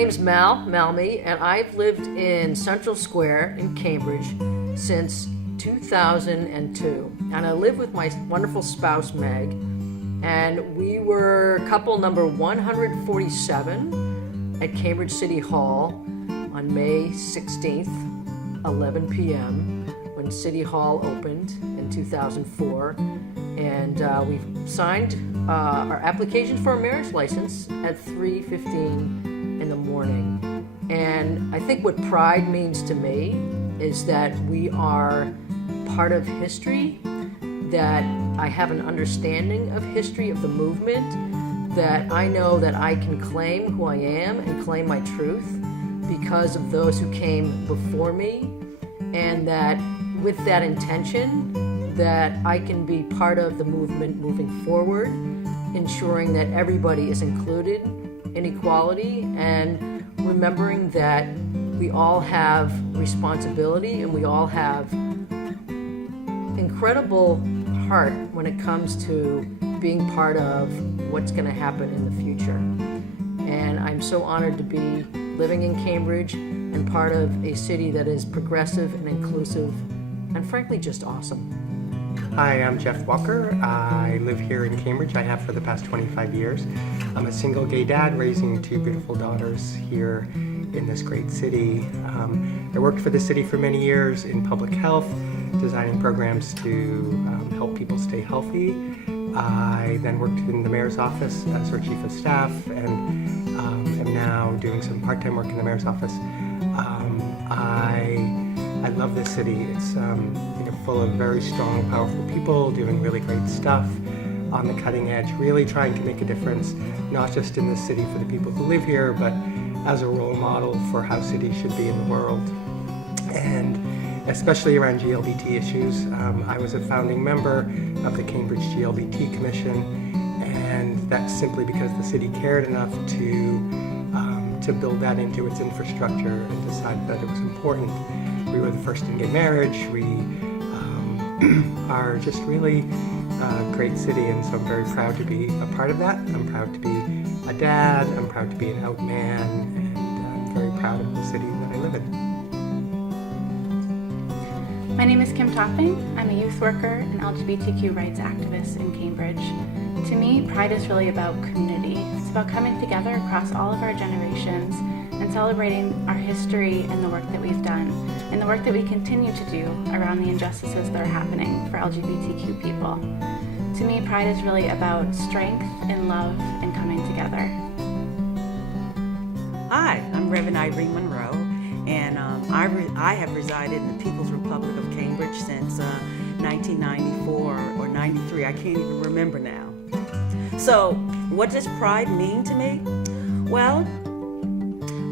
name's Malmy, and I've lived in Central Square in Cambridge since 2002. And I live with my wonderful spouse, Meg, and we were couple number 147 at Cambridge City Hall on May 16th, 11 p.m., when City Hall opened in 2004. And we signed our application for a marriage license at 3:15 in the morning. And I think what pride means to me is that we are part of history, that I have an understanding of history of the movement, that I know that I can claim who I am and claim my truth because of those who came before me, and that with that intention that I can be part of the movement moving forward, ensuring that everybody is included in equality, and remembering that we all have responsibility and we all have incredible heart when it comes to being part of what's going to happen in the future. And I'm so honored to be living in Cambridge and part of a city that is progressive and inclusive and frankly just awesome. Hi, I'm Jeff Walker. I live here in Cambridge. I have for the past 25 years. I'm a single gay dad raising two beautiful daughters here in this great city. I worked for the city for many years in public health, designing programs to help people stay healthy. I then worked in the mayor's office as our chief of staff, and am now doing some part-time work in the mayor's office. I love this city. It's full of very strong, powerful people doing really great stuff on the cutting edge, really trying to make a difference, not just in the city for the people who live here, but as a role model for how cities should be in the world. And especially around GLBT issues. I was a founding member of the Cambridge GLBT Commission, and that's simply because the city cared enough to build that into its infrastructure and decided that it was important. We were the first in gay marriage. We are just really a great city, and so I'm very proud to be a part of that. I'm proud to be a dad, I'm proud to be an out man, and I'm very proud of the city that I live in. My name is Kim Topping. I'm a youth worker and LGBTQ rights activist in Cambridge. To me, pride is really about community. It's about coming together across all of our generations and celebrating our history and the work that we've done and the work that we continue to do around the injustices that are happening for LGBTQ people. To me, pride is really about strength and love and coming together. Hi, I'm Reverend Irene Monroe, and I have resided in the People's Republic of Cambridge since 1994 or 93. I can't even remember now. So, what does pride mean to me? Well,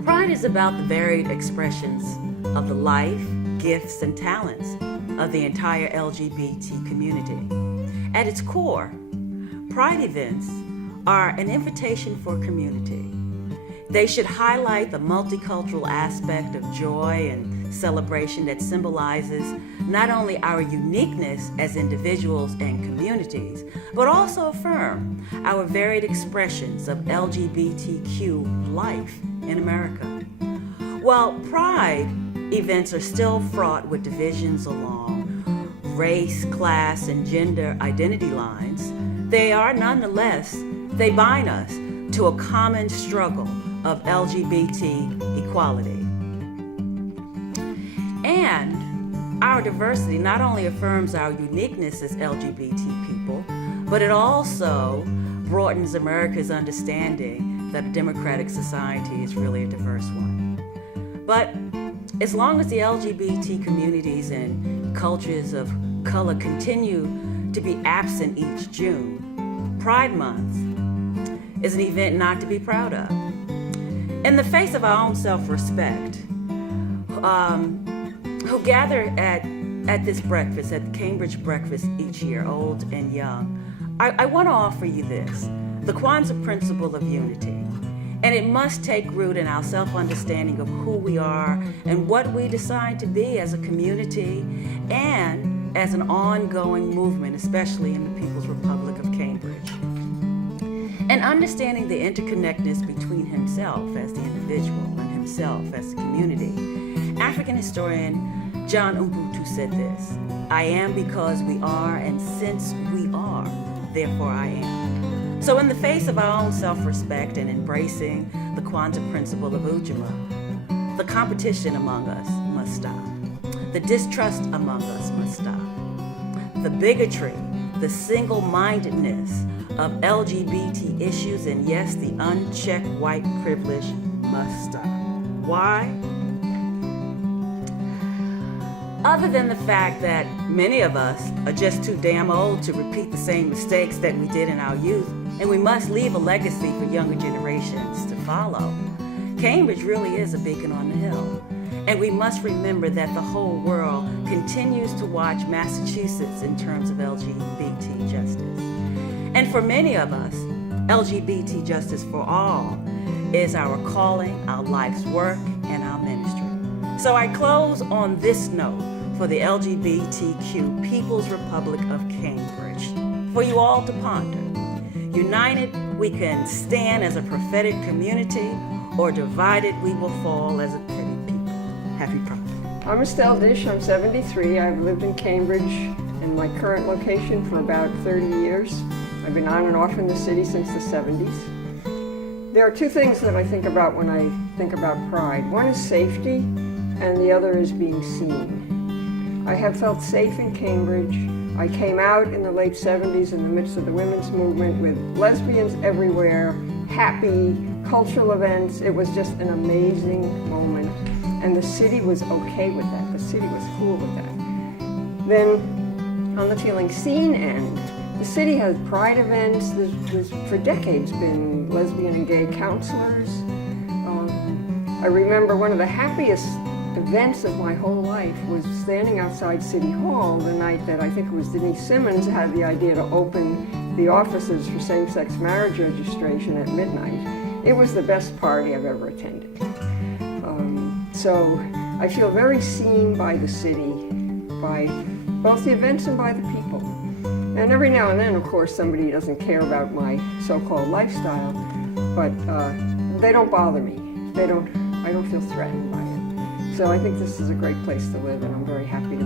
pride is about the varied expressions of the life, gifts, and talents of the entire LGBT community. At its core, pride events are an invitation for community. They should highlight the multicultural aspect of joy and celebration that symbolizes not only our uniqueness as individuals and communities, but also affirm our varied expressions of LGBTQ life in America. While pride events are still fraught with divisions along race, class, and gender identity lines, they bind us to a common struggle of LGBT equality. And our diversity not only affirms our uniqueness as LGBT people, but it also broadens America's understanding that a democratic society is really a diverse one. But as long as the LGBT communities and cultures of color continue to be absent each June, Pride Month is an event not to be proud of. In the face of our own self-respect, who gather at this breakfast, at the Cambridge breakfast each year, old and young, I want to offer you this, the Kwanzaa principle of unity. And it must take root in our self-understanding of who we are and what we decide to be as a community and as an ongoing movement, especially in the People's Republic of Cambridge. And and understanding the interconnectedness between himself as the individual and himself as the community. African historian John Ubuntu said this: "I am because we are, and since we are, therefore I am." So in the face of our own self-respect and embracing the quantum principle of Ujima, the competition among us must stop. The distrust among us must stop. The bigotry, the single-mindedness of LGBT issues, and yes, the unchecked white privilege must stop. Why? Other than the fact that many of us are just too damn old to repeat the same mistakes that we did in our youth, and we must leave a legacy for younger generations to follow. Cambridge really is a beacon on the hill, and we must remember that the whole world continues to watch Massachusetts in terms of LGBT justice. And for many of us, LGBT justice for all is our calling, our life's work, and our ministry. So I close on this note for the LGBTQ People's Republic of Cambridge, for you all to ponder. United, we can stand as a prophetic community, or divided, we will fall as a petty people. Happy Pride. I'm Estelle Dish, I'm 73. I've lived in Cambridge in my current location for about 30 years. I've been on and off in the city since the 70s. There are two things that I think about when I think about pride. One is safety, and the other is being seen. I have felt safe in Cambridge. I came out in the late 70s in the midst of the women's movement with lesbians everywhere, happy, cultural events. It was just an amazing moment. And the city was okay with that. The city was cool with that. Then, on the feeling seen end, the city has pride events. There's for decades been lesbian and gay counselors. I remember one of the happiest events of my whole life was standing outside City Hall the night that I think it was Denise Simmons had the idea to open the offices for same-sex marriage registration at midnight. It was the best party I've ever attended. So I feel very seen by the city, by both the events and by the people. And every now and then, of course, somebody doesn't care about my so-called lifestyle, but they don't bother me. I don't feel threatened by it. So I think this is a great place to live, and I'm very happy to